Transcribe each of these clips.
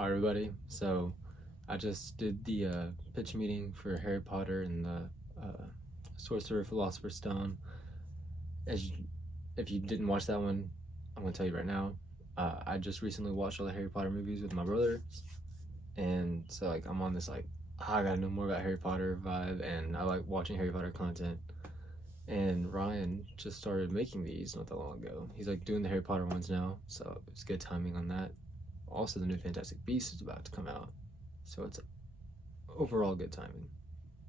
Hi everybody. So I just did the pitch meeting for Harry Potter and the Sorcerer Philosopher's Stone. If you didn't watch that one, I'm gonna tell you right now. I just recently watched all the Harry Potter movies with my brothers, and so like I'm on this like I gotta know more about Harry Potter vibe, and I like watching Harry Potter content. And Ryan just started making these not that long ago. He's like doing the Harry Potter ones now, so it's good timing on that. Also, the new Fantastic Beasts is about to come out, so it's overall good timing.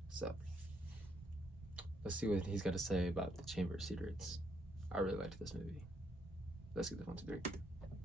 So let's see what he's got to say about the Chamber of Secrets. I really liked this movie. Let's get this 1, 2, 3.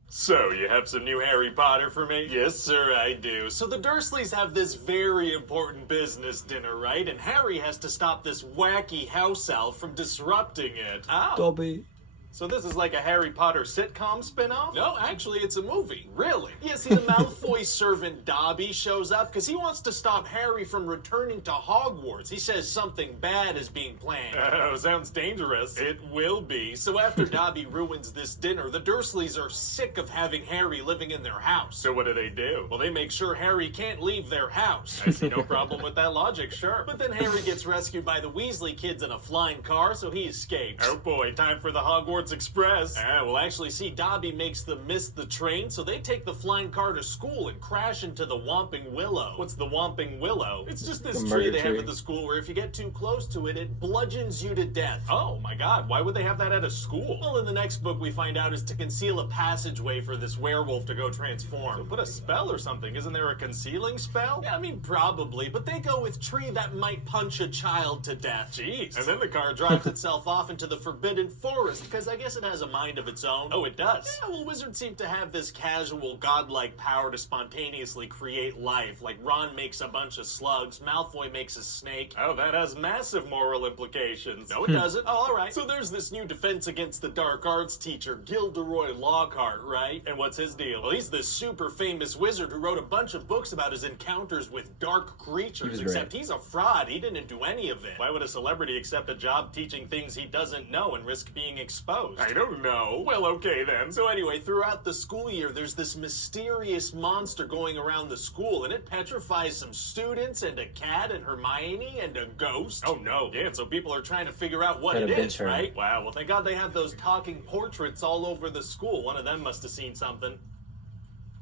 So, you have some new Harry Potter for me? Yes, sir, I do. So the Dursleys have this very important business dinner, right? And Harry has to stop this wacky house elf from disrupting it. Oh. Dobby. So this is like a Harry Potter sitcom spin-off? No, actually, it's a movie. Really? Yeah, see, the Malfoy servant Dobby shows up because he wants to stop Harry from returning to Hogwarts. He says something bad is being planned. Oh, sounds dangerous. It will be. So after Dobby ruins this dinner, the Dursleys are sick of having Harry living in their house. So what do? Well, they make sure Harry can't leave their house. I see no problem with that logic, sure. But then Harry gets rescued by the Weasley kids in a flying car, so he escapes. Oh boy, time for the Hogwarts Express. Well, actually, see, Dobby makes them miss the train, so they take the flying car to school and crash into the Whomping Willow. What's the Whomping Willow? It's just this tree they have at the school where if you get too close to it, it bludgeons you to death. Oh my god, why would they have that at a school? Well, in the next book we find out is to conceal a passageway for this werewolf to go transform. So put a spell or something. Isn't there a concealing spell? Yeah, I mean, probably, but they go with tree that might punch a child to death. Jeez. And then the car drives itself off into the Forbidden Forest, because I guess it has a mind of its own. Oh, it does? Yeah, well, wizards seem to have this casual, godlike power to spontaneously create life. Like Ron makes a bunch of slugs, Malfoy makes a snake. Oh, that has massive moral implications. No, it doesn't. Oh, all right. So there's this new defense against the dark arts teacher, Gilderoy Lockhart, right? And what's his deal? Well, he's this super famous wizard who wrote a bunch of books about his encounters with dark creatures, except he's a fraud. He didn't do any of it. Why would a celebrity accept a job teaching things he doesn't know and risk being exposed? I don't know. Well, okay then. So anyway, throughout the school year, there's this mysterious monster going around the school, and it petrifies some students and a cat and Hermione and a ghost. Oh no. Yeah, and so people are trying to figure out what it is, right? Wow, well thank God they have those talking portraits all over the school. One of them must have seen something.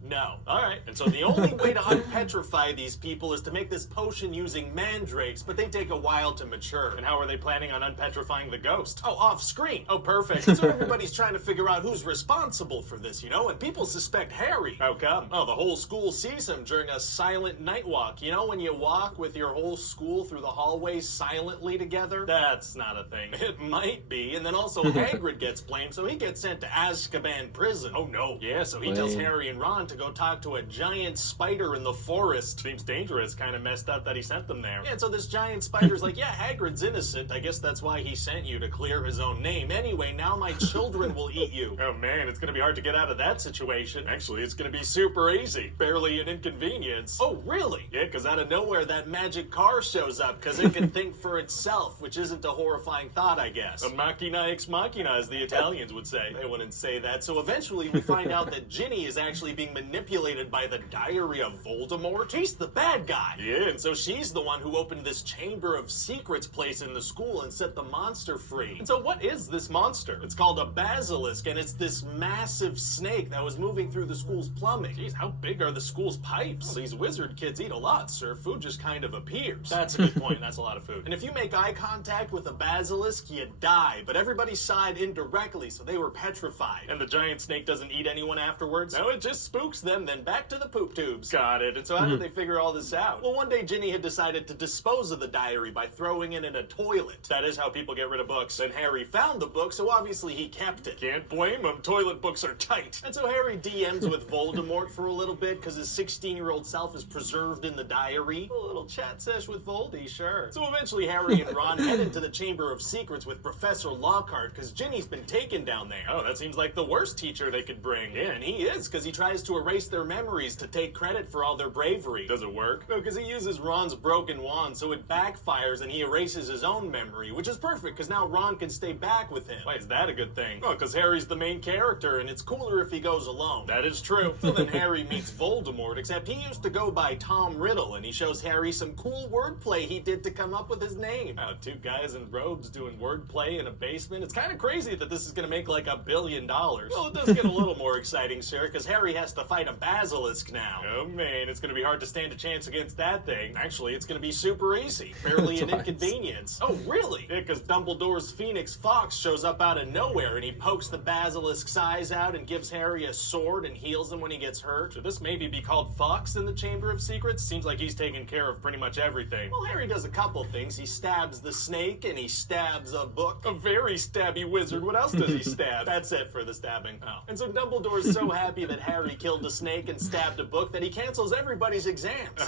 No. Alright. And so the only way to unpetrify these people is to make this potion using mandrakes, but they take a while to mature. And how are they planning on unpetrifying the ghost? Oh, off screen. Oh, perfect. So everybody's trying to figure out who's responsible for this, you know? And people suspect Harry. How come? Oh, the whole school sees him during a silent night walk. You know when you walk with your whole school through the hallways silently together? That's not a thing. It might be. And then also Hagrid gets blamed, so he gets sent to Azkaban prison. Oh, no. Yeah, so he tells Harry and Ron to go talk to a giant spider in the forest. Seems dangerous, kind of messed up that he sent them there. Yeah, and so this giant spider's like, yeah, Hagrid's innocent. I guess that's why he sent you, to clear his own name. Anyway, now my children will eat you. Oh man, it's gonna be hard to get out of that situation. Actually, it's gonna be super easy. Barely an inconvenience. Oh, really? Yeah, because out of nowhere, that magic car shows up, because it can think for itself, which isn't a horrifying thought, I guess. A machina ex machina, as the Italians would say. They wouldn't say that. So eventually, we find out that Ginny is actually being manipulated by the diary of Voldemort. She's the bad guy. Yeah, and so she's the one who opened this Chamber of Secrets place in the school and set the monster free. And so what is this monster? It's called a basilisk, and it's this massive snake that was moving through the school's plumbing. Jeez, how big are the school's pipes? Well, these wizard kids eat a lot, sir. Food just kind of appears. That's a good point. That's a lot of food. And if you make eye contact with a basilisk, you die. But everybody sighed indirectly, so they were petrified. And the giant snake doesn't eat anyone afterwards? No, it just spooks them, then back to the poop tubes. Got it. And so how did they figure all this out? Well, one day Ginny had decided to dispose of the diary by throwing it in a toilet. That is how people get rid of books. And Harry found the book, so obviously he kept it. Can't blame him. Toilet books are tight. And so Harry DMs with Voldemort for a little bit because his 16-year-old self is preserved in the diary. A little chat sesh with Voldy, sure. So eventually Harry and Ron head into the Chamber of Secrets with Professor Lockhart because Ginny's been taken down there. Oh, that seems like the worst teacher they could bring. Yeah, and he is, because he tries to to erase their memories to take credit for all their bravery. Does it work? No, because he uses Ron's broken wand, so it backfires and he erases his own memory, which is perfect because now Ron can stay back with him. Why is that a good thing? Well, because Harry's the main character and it's cooler if he goes alone. That is true. So then Harry meets Voldemort, except he used to go by Tom Riddle, and he shows Harry some cool wordplay he did to come up with his name. Two guys in robes doing wordplay in a basement. It's kind of crazy that this is going to make like $1 billion. Well, it does get a little more exciting, sir, because Harry has to fight a basilisk now. Oh man, it's going to be hard to stand a chance against that thing. Actually, it's going to be super easy. Barely an inconvenience. Oh, really? Yeah, because Dumbledore's Phoenix Fox shows up out of nowhere, and he pokes the basilisk's eyes out and gives Harry a sword and heals him when he gets hurt. Should this maybe be called Fox in the Chamber of Secrets? Seems like he's taking care of pretty much everything. Well, Harry does a couple things. He stabs the snake, and he stabs a book. A very stabby wizard. What else does he stab? That's it for the stabbing. Oh. And so Dumbledore's so happy that Harry killed a snake and stabbed a book that he cancels everybody's exams.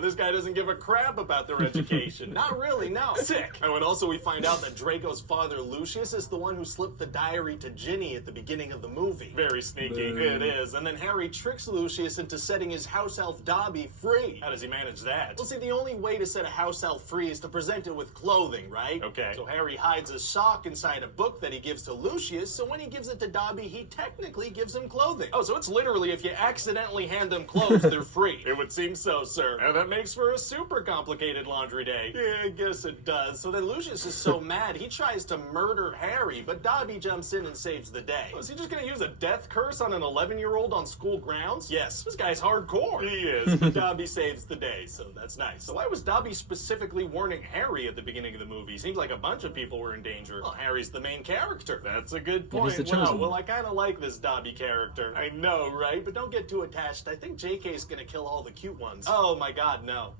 This guy doesn't give a crap about their education. Not really, no. Sick. Oh, and also we find out that Draco's father, Lucius, is the one who slipped the diary to Ginny at the beginning of the movie. Very sneaky. It is. And then Harry tricks Lucius into setting his house elf Dobby free. How does he manage that? Well, see, the only way to set a house elf free is to present it with clothing, right? Okay. So Harry hides a sock inside a book that he gives to Lucius, so when he gives it to Dobby, he technically gives him clothing. Oh, so it's literally if you accidentally hand them clothes, they're free. It would seem so, sir. And that makes for a super complicated laundry day. Yeah, I guess it does. So then Lucius is so mad, he tries to murder Harry, but Dobby jumps in and saves the day. Oh, is he just gonna use a death curse on an 11-year-old on school grounds? Yes. This guy's hardcore. He is. But Dobby saves the day, so that's nice. So why was Dobby specifically warning Harry at the beginning of the movie? Seems like a bunch of people were in danger. Well, Harry's the main character. That's a good point. Wow, well, I kind of like this Dobby character. I know, right? But don't get too attached. I think JK's gonna kill all the cute ones. Oh my god, no.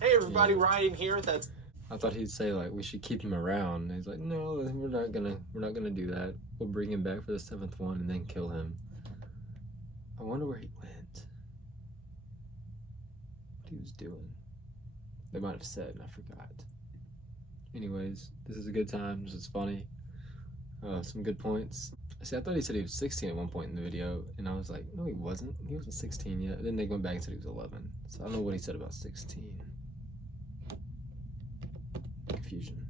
Hey everybody, yeah. Ryan here. I thought he'd say like we should keep him around. And he's like, no, we're not gonna do that. We'll bring him back for the 7th one and then kill him. I wonder where he went. What he was doing. They might have said and I forgot. Anyways, this is a good time. This is funny. Some good points. See, I thought he said he was 16 at one point in the video, and I was like, no, he wasn't. He wasn't 16 yet. Then they went back and said he was 11. So I don't know what he said about 16. Confusion.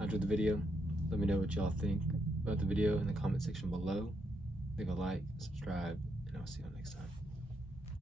After the video, let me know what y'all think about the video in the comment section below. Leave a like, subscribe, and I'll see y'all next time.